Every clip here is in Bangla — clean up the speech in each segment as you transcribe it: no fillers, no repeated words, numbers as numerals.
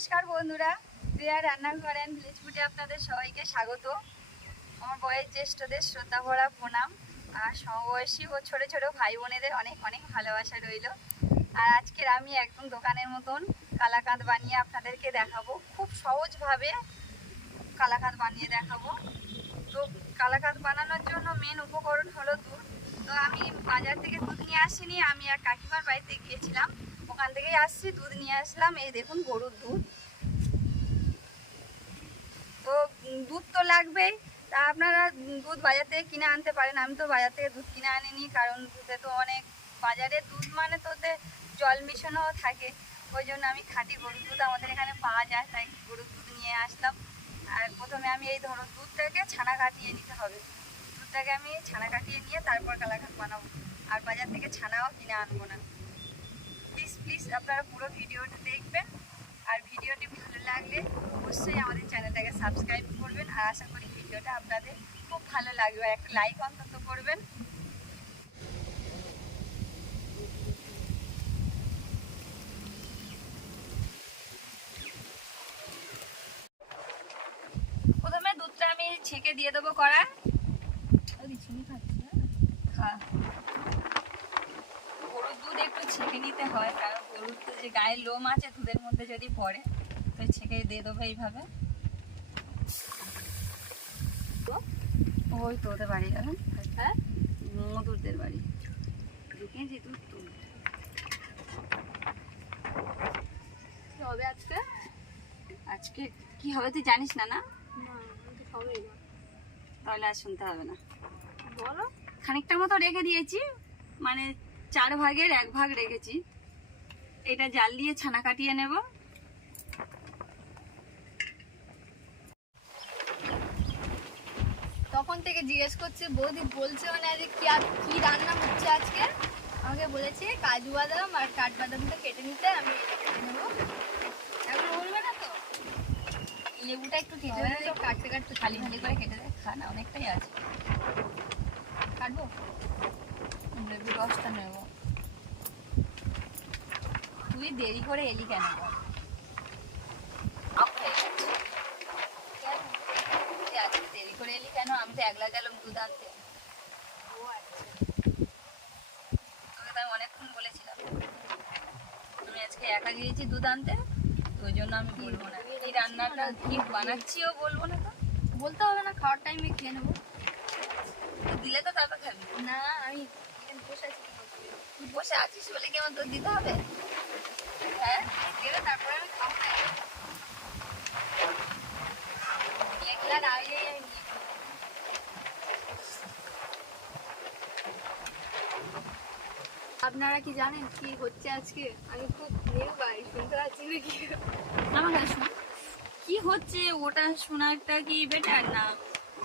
নমস্কার বন্ধুরা, প্রিয়া রান্নাঘর অ্যান্ড ভিলেজ ফুডে আপনাদের সবাইকে স্বাগত। আমার বয়স জ্যেষ্ঠদের শ্রদ্ধা ভরা প্রণাম আর সমবয়সী ও ছোট ছোট ভাই বোনেদের অনেক অনেক ভালোবাসা রইল। আর আজকের আমি একদম দোকানের মতন কালাকাঁদ বানিয়ে আপনাদেরকে দেখাবো। খুব সহজভাবে কালাকাঁদ বানিয়ে দেখাবো। তো কালাকাঁদ বানানোর জন্য মেন উপকরণ হলো দুধ। তো আমি বাজার থেকে দুধ নিয়ে আসিনি, আমি এক কাকিমার বাড়িতে গিয়েছিলাম, ওখান থেকেই আসছি, দুধ নিয়ে আসলাম। এই দেখুন গরুর দুধ। তো দুধ তো লাগবেই, তা আপনারা দুধ বাজার থেকে কিনে আনতে পারেন। আমি তো বাজার থেকে দুধ কিনে আনিনি, কারণ দুধে তো অনেক, বাজারে দুধ মানে তো ওতে জল মিশানো থাকে, ওই জন্য আমি খাঁটি গরুর দুধ আমাদের এখানে পাওয়া যায়, তাই গরুর দুধ নিয়ে আসলাম। আর প্রথমে আমি এই ধরো দুধটাকে ছানা কাটিয়ে নিতে হবে। দুধটাকে আমি ছানা কাটিয়ে নিয়ে তারপর কালাকাঁদ বানাবো। আর বাজার থেকে ছানাও কিনে আনবো না। প্লিজ আপনারা পুরো ভিডিওটা দেখবেন। আর ভিডিওটি ভালো লাগলে অবশ্যই আমাদের চ্যানেলটাকে সাবস্ক্রাইব করবেন। আর আশা করি ভিডিওটা আপনাদের খুব ভালো লাগবে, আর একটা লাইক অন্তত করবেন। প্রথমে দুধটা আমি ছেঁকে দিয়ে দেবো কড়ায়। গরুর দুধ একটু ছেঁকে নিতে হয়, কারণ গরুর তো যে গায়ের লোম আছে দুধের মধ্যে যদি পড়ে, তো ছেঁকে দিয়ে দেবো এইভাবে। ওই তো ওদের বাড়ি গেলাম, হ্যাঁ মধুরদের বাড়ি দেখেছি দুধ তুল হবে আজকে। আজকে কি হবে তুই জানিস না? না তাহলে আর শুনতে হবে না, বলো। খানিকটা মতো রেখে দিয়েছি, মানে 4 ভাগের 1 ভাগ রেখেছি। এটা জাল দিয়ে ছানা কাটিয়ে নেব। তখন থেকে জিজ্ঞেস করছে, বৌদি বলছে মানে কি রান্না হচ্ছে আজকে। আমাকে বলেছে কাজু বাদাম আর কাঠবাদামটা কেটে নিতে, আমি এটা কেটে নেবো। এখন বলবে না তো? লেবুটা একটু কেটে দেবে, কাটতে কাটতে খালি খালি করে কেটে দেয়, খানা অনেকটাই আছে। কাটবো, লেবুর রসটা নেব। তুই দেরি করে এলি কেন? দেরি করে এলি কেন? আমি তো একলা গেলাম দুধ আনতে। তোকে তো আমি অনেকক্ষণ বলেছিলাম, আমি আজকে একা গিয়েছি দুধ আনতে, ওই জন্য আমি বলবো না। এই রান্নাটা কি বানাচ্ছিও বলবো না। তো বলতে হবে না, খাওয়ার টাইমে খেয়ে নেবো। দিলে তো তারপর খাবি। না, আমি বসে আছি। তুই বসে আছিস বলে কি আমার দুধ দিতে হবে? হ্যাঁ, দিলে তারপরে আমি খাবো না। একলার আগে আমি আপনারা কি জানেন কি হচ্ছে আজকে? আমি খুব নিউ বাড়ি শুনতে পাচ্ছি নাকি? আমার কাছে শোন, কি হচ্ছে ওটা শোনাটা কি বেটার না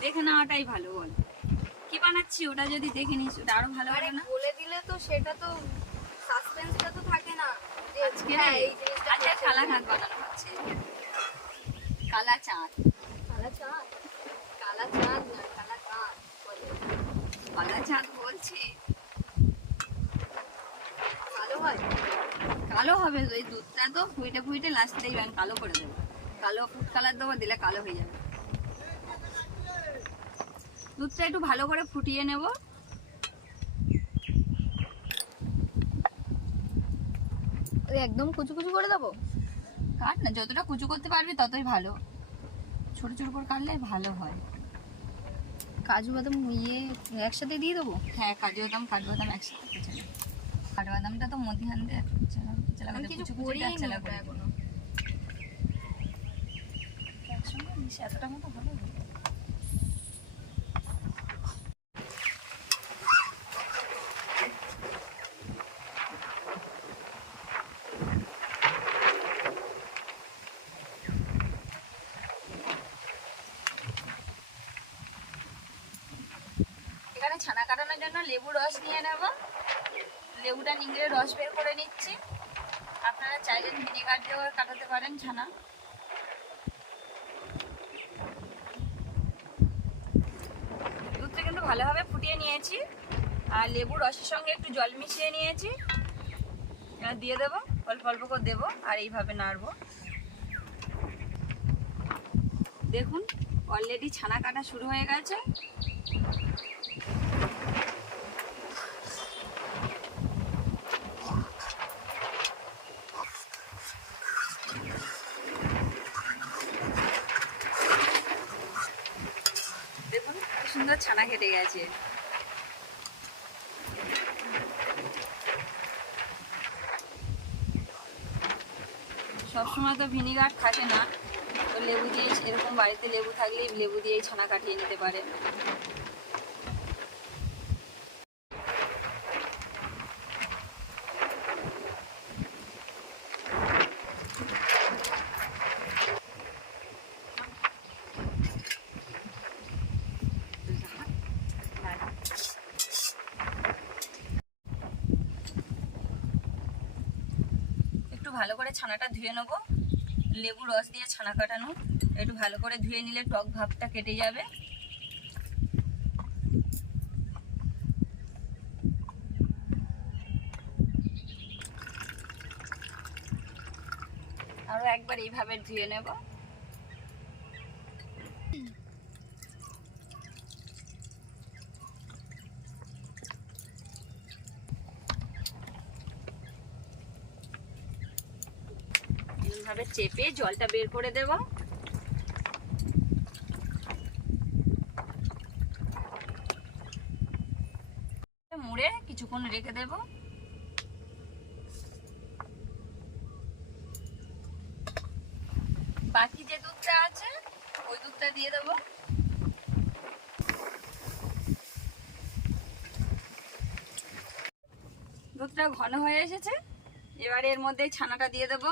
দেখে নেওয়াটাই ভালো? বল কি বানাচ্ছি, ওটা যদি দেখে নিস ওটা আরো ভালো হবে না? বলে দিলে তো সেটা তো সাসপেন্সটা তো থাকে না। আজকে এই জিনিসটা আজকে কালাকাঁদ বানানো হচ্ছে। কালা চাঁদ, কালা চাঁদ, কালা চাঁদ না কালা কাঁদ বলে। কালা চাঁদ বলছি। ভালো হয়, কালো হবে। ওই দুধটা তো ফুইটে ফুইটে লাস্টে আমি কালো করে দেবো। কালো ফুড কালার দেবো, দিলে কালো হয়ে যাবে। দুধটা একটু ভালো করে ফুটিয়ে নেব। একদম কুচু কুচু করে দেবো? কাট না, যতটা কুচু করতে পারবি ততই ভালো। ছোট ছোট করে কাটলে ভালো হয়। কাজু বাদাম একসাথে দিয়ে দেবো? হ্যাঁ, কাজু বাদাম কাঠবাদাম একসাথে কুচে নেব। কাঠবাদামটা তো মধ্যখান দিয়ে এতটা মতো ভালো। এখানে ছানা কাটানোর জন্য লেবু রস নিয়ে নেব। লেবুটা নিংড়ে রস বের করে নিচ্ছি। আপনারা চাইলে ভিনেগার দিয়েও কাটাতে পারেন ছানা। দুধটা কিন্তু ভালোভাবে ফুটিয়ে নিয়েছি, আর লেবু রসের সঙ্গে একটু জল মিশিয়ে নিয়েছি। দিয়ে দেবো, অল্প অল্প করে দেবো, আর এইভাবে নাড়বো। দেখুন অলরেডি ছানা কাটা শুরু হয়ে গেছে। দেখুন কি সুন্দর ছানা কেটে গেছে। সবসময় তো ভিনিগার থাকে না, তো লেবু দিয়ে এরকম বাড়িতে লেবু থাকলেই লেবু দিয়েই ছানা কাটিয়ে নিতে পারেন। একটু ভালো করে ছানাটা ধুয়ে নেব, লেবু রস দিয়ে ছানা কাটানো, একটু ভালো করে ধুয়ে নিলে টক ভাবটা কেটে যাবে। আরো একবার এইভাবে ধুয়ে নেব। এইভাবে চেপে জলটা বের করে দেব। মুড়ে কিছুক্ষণ রেখে দেব। বাকি যে দুধটা আছে ওই দুধটা দিয়ে দেব। দুধটা ঘন হয়ে এসেছে, এবারে এর মধ্যে ছানাটা দিয়ে দেব।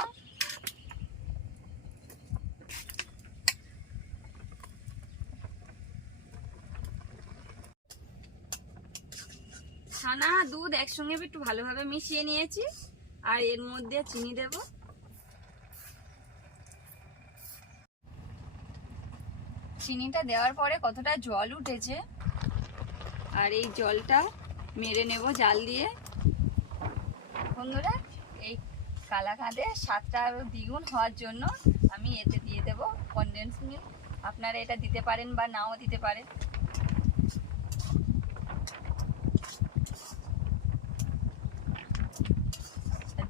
ছানা দুধ একসঙ্গে একটু ভালোভাবে মিশিয়ে নিয়েছি, আর এর মধ্যে চিনি দেব। চিনিটা দেওয়ার পরে কতটা জল উঠেছে, আর এই জলটা মেরে নেব জাল দিয়ে। বন্ধুরা, এই কালাকাঁদের স্বাদটা আরো দ্বিগুণ হওয়ার জন্য আমি এতে দিয়ে দেব কনডেন্স মিল্ক। আপনারা এটা দিতে পারেন বা নাও দিতে পারেন।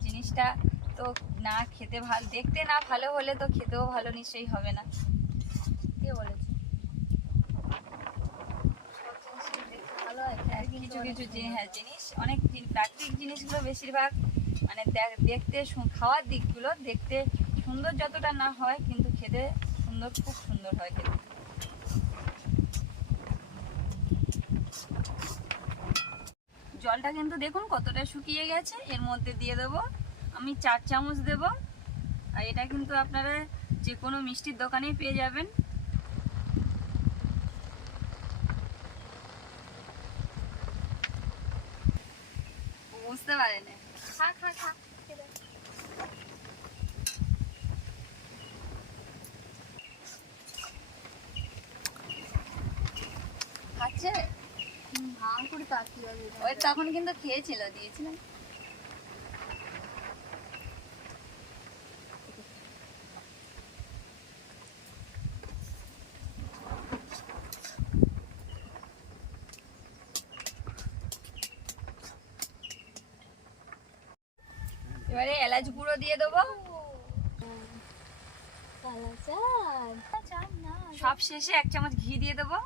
জিনিসটা তো না খেতে ভালো, দেখতে না ভালো হলে তো খেতেও ভালো নিশ্চয়ই হবে না। কে বলেছে? কিছু কিছু জিনিস অনেক প্রাকৃতিক জিনিসগুলো বেশিরভাগ মানে দেখতে খাওয়ার দিকগুলো দেখতে সুন্দর যতটা না হয়, কিন্তু খেতে সুন্দর, খুব সুন্দর হয় খেতে। জলটা কিন্তু দেখুন কতটা শুকিয়ে গেছে। এর মধ্যে দিয়ে দেবো আমি 4 চামচ দেব। আর এটা কিন্তু আপনারা যে কোনো মিষ্টির দোকানেই পেয়ে যাবেন। বুঝতে পারেন খাচ্ছে ওই তখন কিন্তু খেয়েছিল, দিয়েছিলাম। এবারে এলাচ গুঁড়ো দিয়ে দেবো। সব শেষে 1 চামচ ঘি দিয়ে দেবো।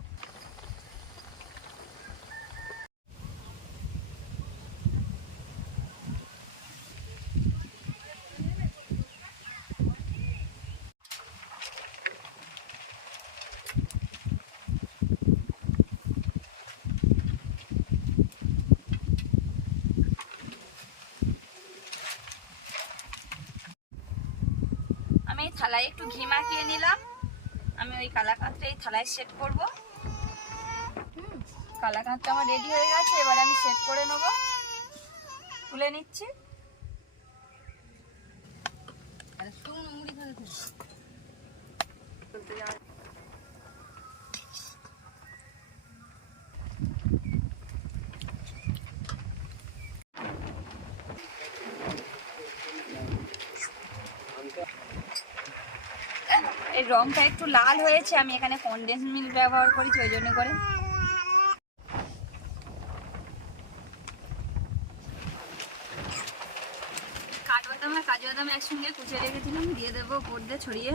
আমি এই থালায় একটু ঘি মাখিয়ে নিলাম। আমি ওই কালাকাঁদটা এই থালায় সেট করব। কালাকাঁদটা আমার রেডি হয়ে গেছে, এবার আমি সেট করে নেব। তুলে নিচ্ছি। এর রংটা একটু লাল হয়েছে, আমি এখানে কনডেন্স মিল্ক ব্যবহার করেছি ওই জন্য করে। কাঠবাদাম আর কাজু বাদাম একসঙ্গে কুচিয়ে রেখেছিলাম, দিয়ে দেবো উপর দিয়ে ছড়িয়ে।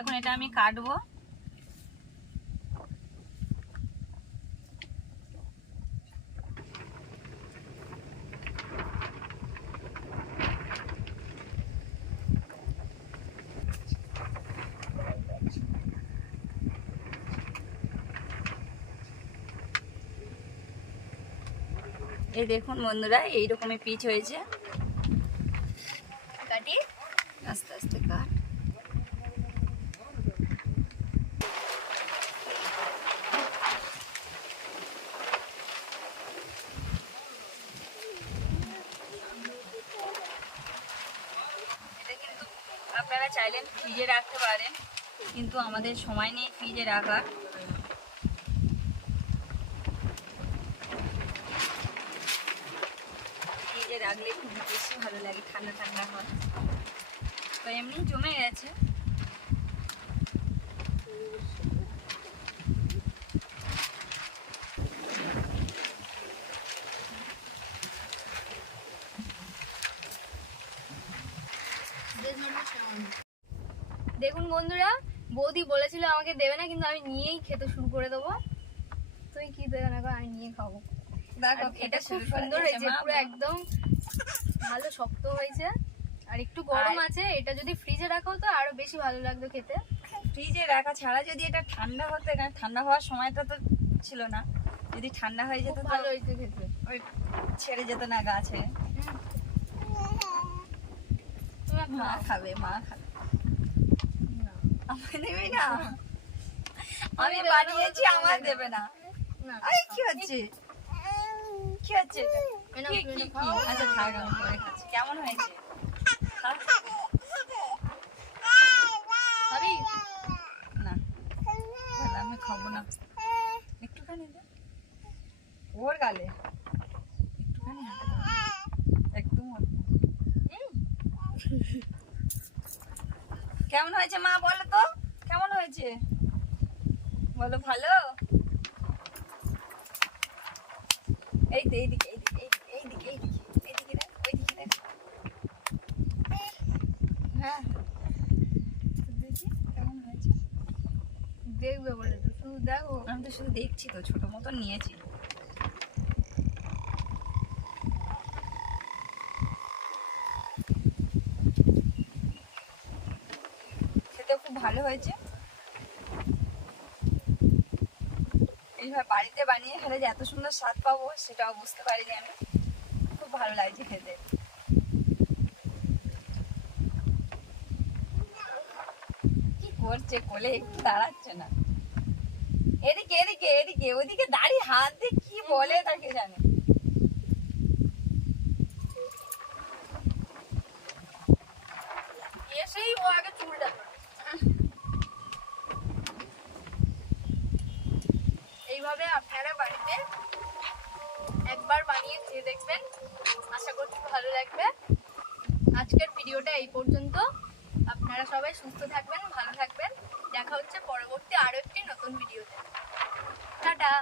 এখন এটা আমি কাটবো। এই দেখুন বন্ধুরা, এইরকমই পিচ হয়েছে। কাটি, আস্তে আস্তে কাট। আপনারা চাইলেন ফ্রিজে রাখতে পারেন, কিন্তু আমাদের সময় নেই ফ্রিজে রাখার। ফ্রিজে রাখলে খুব বেশি ভালো লাগে, ঠান্ডা ঠান্ডা হয়। তো এমনি জমে গেছে। দেখুন বন্ধুরা, বৌদি বলেছিল আমাকে দেবে না, কিন্তু আমি নিয়েই খেতে শুরু করে দেবো। তুই কি দেবে না, আমি নিয়ে খাবো। দেখো এটা খুব সুন্দর হয়েছে, পুরো একদম ভালো শক্ত হয়েছে, আর একটু গরম আছে। এটা যদি ফ্রিজে রাখো তো আরো বেশি ভালো লাগবে খেতে। ফ্রিজে রাখা ছাড়া যদি এটা ঠান্ডা হতো, এখানে ঠান্ডা হওয়ার সময়টা তো ছিল না, যদি ঠান্ডা হয়ে যেত ভালো হয়েছে খেতে, ওই ছেড়ে যেত না গাছে। মা খাবে, মা খাবে, আমায় দেবে না। আমি বানিয়েছি, আমার দেবে না। আরে কি হচ্ছে, কি হচ্ছে আচ্ছা থাক, আমি পরে খাচ্ছি। কেমন হয়েছে? না আমি খাবো না। একটুখানি দে ওর গালে, একটুখানি একদম অল্প। কেমন হয়েছে মা বলো তো, কেমন হয়েছে বলো? ভালো। এই তো এইদিকে, এইদিকে, এইদিকে, এইদিকে, এইদিকে দেখ, ওইদিকে দেখ। হ্যাঁ দেখি কেমন হয়েছে। দেখবে বলে তো শুধু দেখো। আমি তো শুধু দেখছি, তো ছোট মতন নিয়েছি। খেতে খুব ভালো হয়েছে। এইভাবে বাড়িতে বানিয়ে খেলে যে এত সুন্দর স্বাদ পাবো সেটাও বুঝতে পারিনি আমি। খুব ভালো লাগছে খেতে। কি করছে কোলে, একটু দাঁড়াচ্ছে না। এদিকে এদিকে এদিকে, ওদিকে দাঁড়িয়ে হাত দিয়ে কি বলে তাকে জানে। এসেই ও আগে চুলটা এইভাবে আপনারা বাড়িতে একবার বানিয়ে খেয়ে দেখবেন, আশা করছি ভালো লাগবে। আজকের ভিডিওটা এই পর্যন্ত। আপনারা সবাই সুস্থ থাকবেন, ভালো থাকবেন। দেখা হচ্ছে পরবর্তী আরো একটি নতুন ভিডিওতে। টাটা।